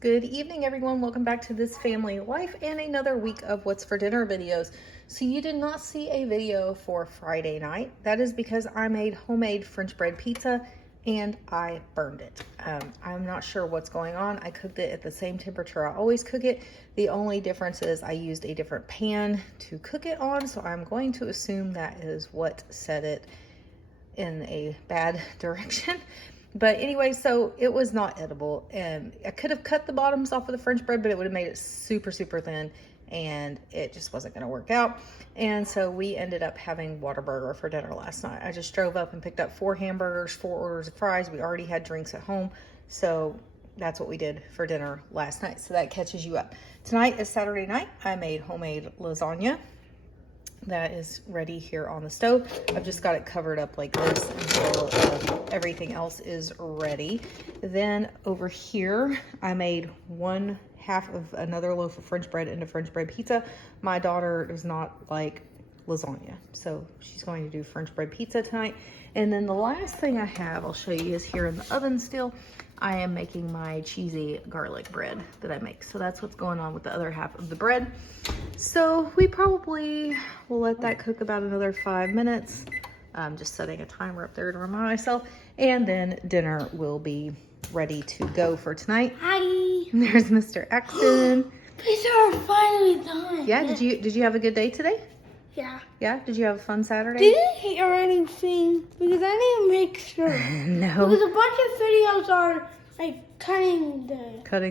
Good evening, everyone. Welcome back to This Family Life and another week of What's for Dinner videos. So you did not see a video for Friday night. That is because I made homemade French bread pizza and I burned it. I'm not sure what's going on. I cooked it at the same temperature I always cook it. The only difference is I used a different pan to cook it on. So I'm going to assume that is what set it in a bad direction. But anyway, so it was not edible, and I could have cut the bottoms off of the French bread, but it would have made it super, super thin, and it just wasn't going to work out. And so we ended up having Whataburger for dinner last night. I just drove up and picked up 4 hamburgers, 4 orders of fries. We already had drinks at home, so that's what we did for dinner last night. So that catches you up. Tonight is Saturday night. I made homemade lasagna. That is ready here on the stove. I've just got it covered up like this until everything else is ready. Then over here, I made 1/2 of another loaf of French bread into French bread pizza. My daughter does not like lasagna, so she's going to do French bread pizza tonight. And then the last thing I have, I'll show you, is here in the oven still. I am making my cheesy garlic bread that I make. So that's what's going on with the other half of the bread. So we probably will let that cook about another 5 minutes. I'm just setting a timer up there to remind myself. And then dinner will be ready to go for tonight. Hi. There's Mr. Axton. Pizza are finally done. Yeah, did you have a good day today? Yeah. Yeah, did you have a fun Saturday? Did it hit or anything? Because I didn't make sure. No. Because a bunch of videos are like cutting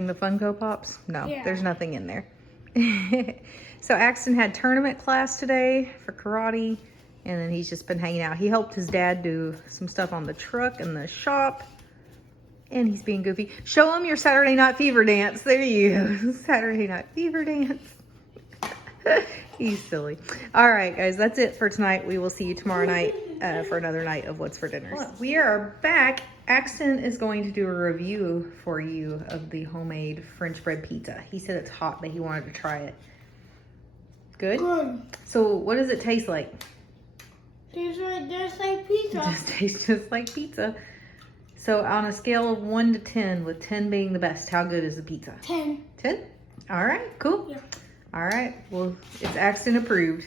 the Funko Pops? No, Yeah. There's nothing in there. So Axton had tournament class today for karate, and then he's just been hanging out. He helped his dad do some stuff on the truck in the shop, and he's being goofy. Show him your Saturday Night Fever dance. There you go. Saturday Night Fever dance. He's silly. All right, guys, that's it for tonight. We will see you tomorrow night for another night of What's for Dinners. We are back. Axton is going to do a review for you of the homemade French bread pizza. He said it's hot, but he wanted to try it. Good? Good. So what does it taste like? Tastes just like pizza. It just tastes just like pizza. So on a scale of 1 to 10, with 10 being the best, how good is the pizza? 10. 10? All right, cool. Yeah. All right, well, it's Axton approved.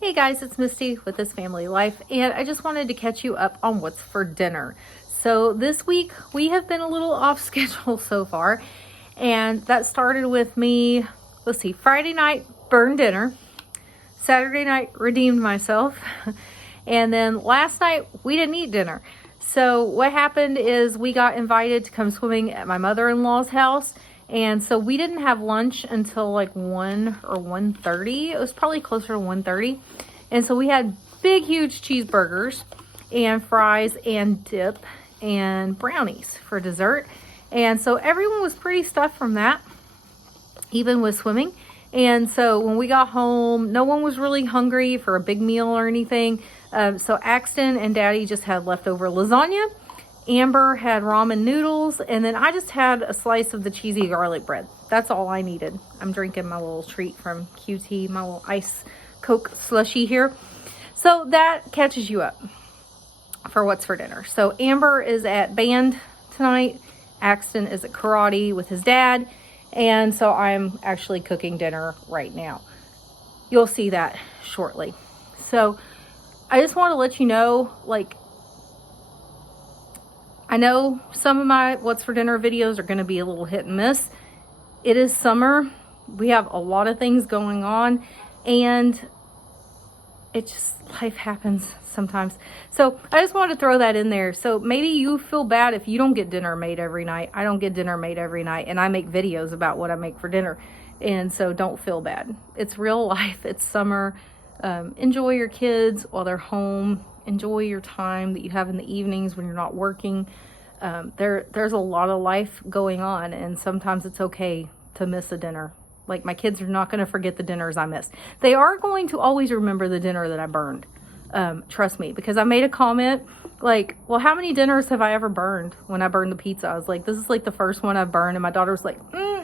Hey guys, it's Misty with This Family Life, and I just wanted to catch you up on what's for dinner. So this week, we have been a little off schedule so far, and that started with me, let's see, Friday night, burned dinner. Saturday night, redeemed myself. And then last night, we didn't eat dinner. So what happened is we got invited to come swimming at my mother-in-law's house. And so we didn't have lunch until like 1 or 1:30. It was probably closer to 1:30. And so we had big, huge cheeseburgers and fries and dip and brownies for dessert. And so everyone was pretty stuffed from that, even with swimming. And so when we got home, no one was really hungry for a big meal or anything. So Axton and Daddy just had leftover lasagna. Amber had ramen noodles, and then I just had a slice of the cheesy garlic bread. That's all I needed. I'm drinking my little treat from QT, my little ice Coke slushy here. So that catches you up for what's for dinner. So Amber is at band tonight. Axton is at karate with his dad. And so I'm actually cooking dinner right now. You'll see that shortly. So I just want to let you know, like, I know some of my What's for Dinner videos are going to be a little hit and miss. It is summer. We have a lot of things going on, and it just, life happens sometimes. So I just wanted to throw that in there. So maybe you feel bad if you don't get dinner made every night. I don't get dinner made every night, and I make videos about what I make for dinner. And so don't feel bad. It's real life. It's summer. Enjoy your kids while they're home. Enjoy your time that you have in the evenings when you're not working. There's a lot of life going on, and sometimes it's okay to miss a dinner. Like, my kids are not going to forget the dinners I missed. They are going to always remember the dinner that I burned. Trust me, because I made a comment like, well, how many dinners have I ever burned when I burned the pizza? I was like, this is like the first one I've burned. And my daughter was like,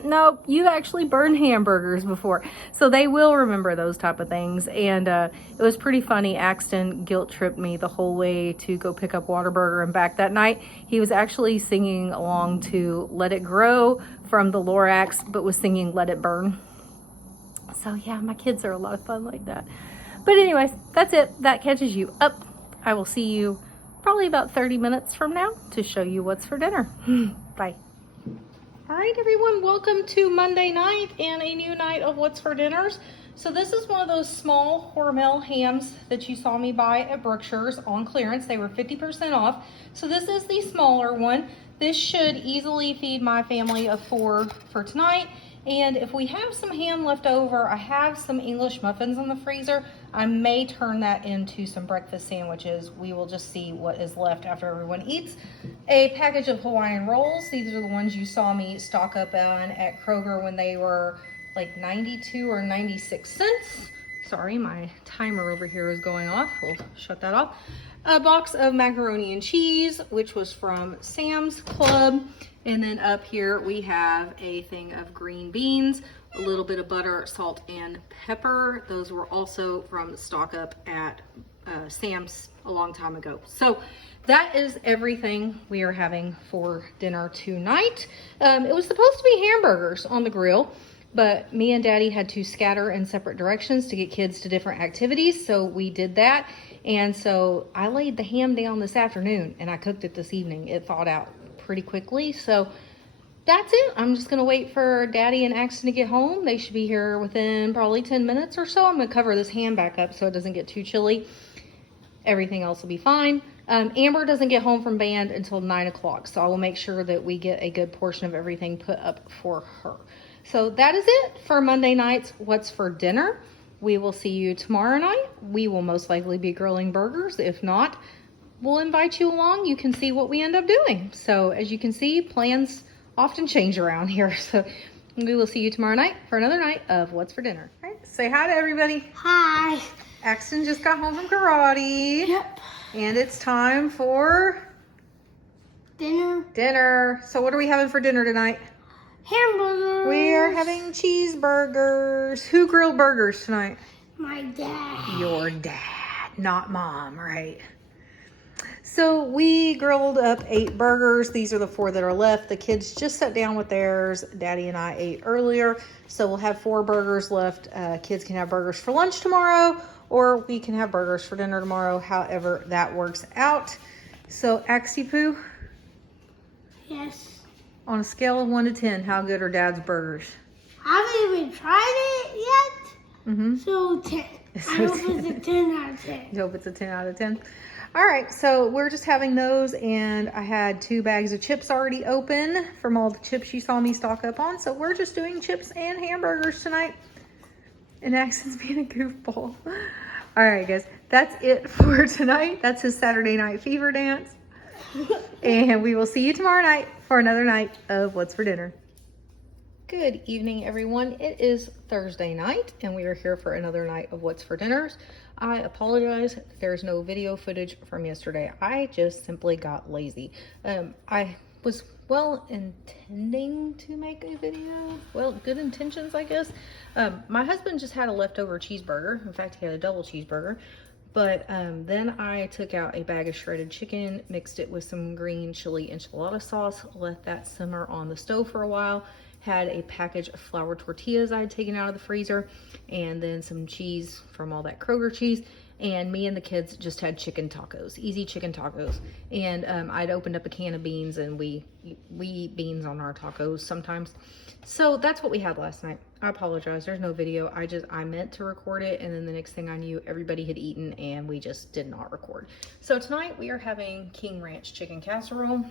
nope, you've actually burned hamburgers before. So they will remember those type of things. And it was pretty funny. Axton guilt tripped me the whole way to go pick up Whataburger and back that night. He was actually singing along to Let It Grow from the Lorax, but was singing Let It Burn. So yeah, my kids are a lot of fun like that. But anyways, that's it. That catches you up. I will see you probably about 30 minutes from now to show you what's for dinner. Bye. All right, everyone, welcome to Monday night and a new night of what's for dinners. So this is one of those small Hormel hams that you saw me buy at Brookshire's on clearance. They were 50% off. So this is the smaller one. This should easily feed my family of 4 for tonight. And if we have some ham left over, I have some English muffins in the freezer. I may turn that into some breakfast sandwiches. We will just see what is left after everyone eats. A package of Hawaiian rolls. These are the ones you saw me stock up on at Kroger when they were like 92 or 96 cents. Sorry, my timer over here is going off. We'll shut that off. A box of macaroni and cheese, which was from Sam's Club. And then up here we have a thing of green beans, a little bit of butter, salt, and pepper. Those were also from stock up at Sam's a long time ago. So that is everything we are having for dinner tonight. It was supposed to be hamburgers on the grill, but me and Daddy had to scatter in separate directions to get kids to different activities. So we did that. And so I laid the ham down this afternoon and I cooked it this evening. It thawed out pretty quickly. So that's it. I'm just going to wait for Daddy and Axton to get home. They should be here within probably 10 minutes or so. I'm going to cover this ham back up so it doesn't get too chilly. Everything else will be fine. Amber doesn't get home from band until 9 o'clock. So I will make sure that we get a good portion of everything put up for her. So that is it for Monday night's What's for Dinner. We will see you tomorrow night. We will most likely be grilling burgers. If not, we'll invite you along. You can see what we end up doing. So as you can see, plans often change around here. So we will see you tomorrow night for another night of What's for Dinner. All right, say hi to everybody. Hi. Axton just got home from karate. Yep. And it's time for Dinner. So what are we having for dinner tonight? Hamburgers. We are having cheeseburgers. Who grilled burgers tonight? My dad. Your dad, not mom, right? So we grilled up 8 burgers. These are the 4 that are left. The kids just sat down with theirs. Daddy and I ate earlier. So we'll have 4 burgers left. Kids can have burgers for lunch tomorrow, or we can have burgers for dinner tomorrow, however that works out. So Axie Poo, Yes. on a scale of 1 to 10, how good are Dad's burgers? I haven't even tried it yet. Mm-hmm. So 10. I hope it's a 10 out of 10. You hope it's a 10 out of 10. All right, so we're just having those, and I had 2 bags of chips already open from all the chips you saw me stock up on. So we're just doing chips and hamburgers tonight. And Axon's being a goofball. All right, guys, that's it for tonight. That's his Saturday Night Fever dance. And we will see you tomorrow night for another night of What's for Dinner. Good evening, everyone. It is Thursday night, and we are here for another night of What's for Dinners. I apologize. There's no video footage from yesterday. I just simply got lazy. I was intending to make a video. Well, good intentions, I guess. My husband just had a leftover cheeseburger. In fact, he had a double cheeseburger. But then I took out a bag of shredded chicken, mixed it with some green chili enchilada sauce, let that simmer on the stove for a while, had a package of flour tortillas I had taken out of the freezer, and then some cheese from all that Kroger cheese. And me and the kids just had chicken tacos, easy chicken tacos. And I'd opened up a can of beans, and we eat beans on our tacos sometimes. So that's what we had last night. I apologize, there's no video. I meant to record it, and then the next thing I knew, everybody had eaten and we just did not record. So tonight we are having King Ranch chicken casserole.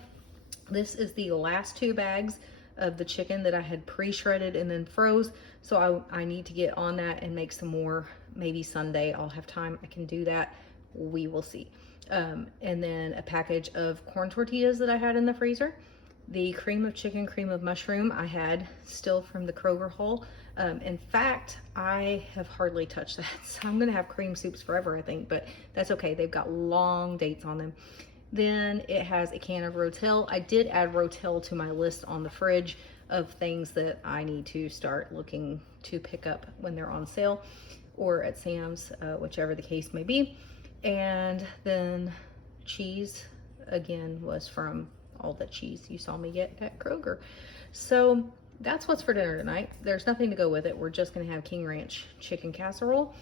This is the last 2 bags of the chicken that I had pre-shredded and then froze. So I need to get on that and make some more. Maybe Sunday I'll have time, I can do that. We will see. And then a package of corn tortillas that I had in the freezer. The cream of chicken, cream of mushroom I had still from the Kroger haul. In fact, I have hardly touched that. So I'm gonna have cream soups forever, I think, but that's okay. They've got long dates on them. Then it has a can of Rotel. I did add Rotel to my list on the fridge of things that I need to start looking to pick up when they're on sale or at Sam's, whichever the case may be. And then cheese, again, was from all the cheese you saw me get at Kroger. So that's what's for dinner tonight. There's nothing to go with it. We're just gonna have King Ranch chicken casserole.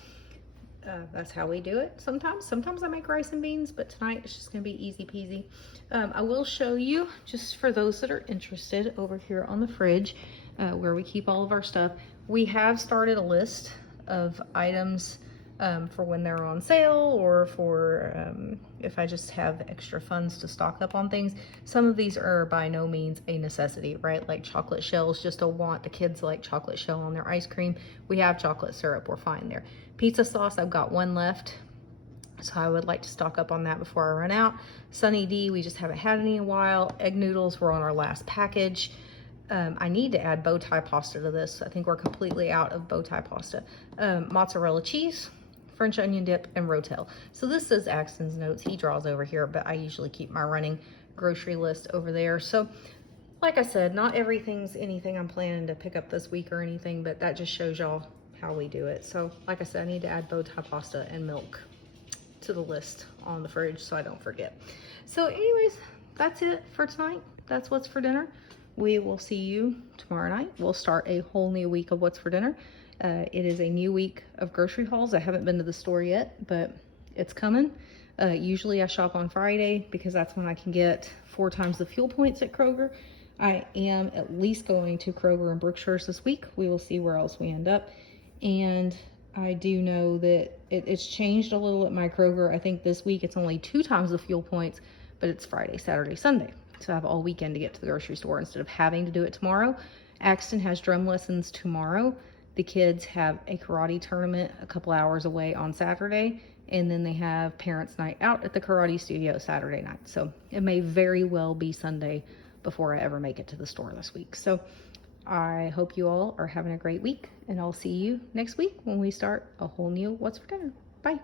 That's how we do it sometimes. Sometimes I make rice and beans, but tonight it's just gonna be easy peasy. I will show you, just for those that are interested, over here on the fridge where we keep all of our stuff. We have started a list of items for when they're on sale, or for if I just have extra funds to stock up on things. Some of these are by no means a necessity, right? Like chocolate shells, just a want. The kids like chocolate shell on their ice cream. We have chocolate syrup, we're fine there. Pizza sauce, I've got one left, so I would like to stock up on that before I run out. Sunny D, we just haven't had any in a while. Egg noodles, we're on our last package. I need to add bow tie pasta to this. I think we're completely out of bow tie pasta. Mozzarella cheese, French onion dip, and Rotel. So this is Axton's notes. He draws over here, but I usually keep my running grocery list over there. So like I said, not everything's anything I'm planning to pick up this week or anything, but that just shows y'all how we do it. So like I said, I need to add bow tie pasta and milk to the list on the fridge so I don't forget. So anyways, that's it for tonight. That's what's for dinner. We will see you tomorrow night. We'll start a whole new week of what's for dinner. It is a new week of grocery hauls. I haven't been to the store yet, but it's coming. Usually I shop on Friday because that's when I can get 4 times the fuel points at Kroger. I am at least going to Kroger and Brookshires this week. We will see where else we end up. And I do know that it's changed a little at my Kroger. I think this week it's only 2 times the fuel points, but it's Friday, Saturday, Sunday. So I have all weekend to get to the grocery store instead of having to do it tomorrow. Axton has drum lessons tomorrow. The kids have a karate tournament a couple hours away on Saturday, and then they have parents' night out at the karate studio Saturday night. So it may very well be Sunday before I ever make it to the store this week. So I hope you all are having a great week, and I'll see you next week when we start a whole new What's for Dinner. Bye.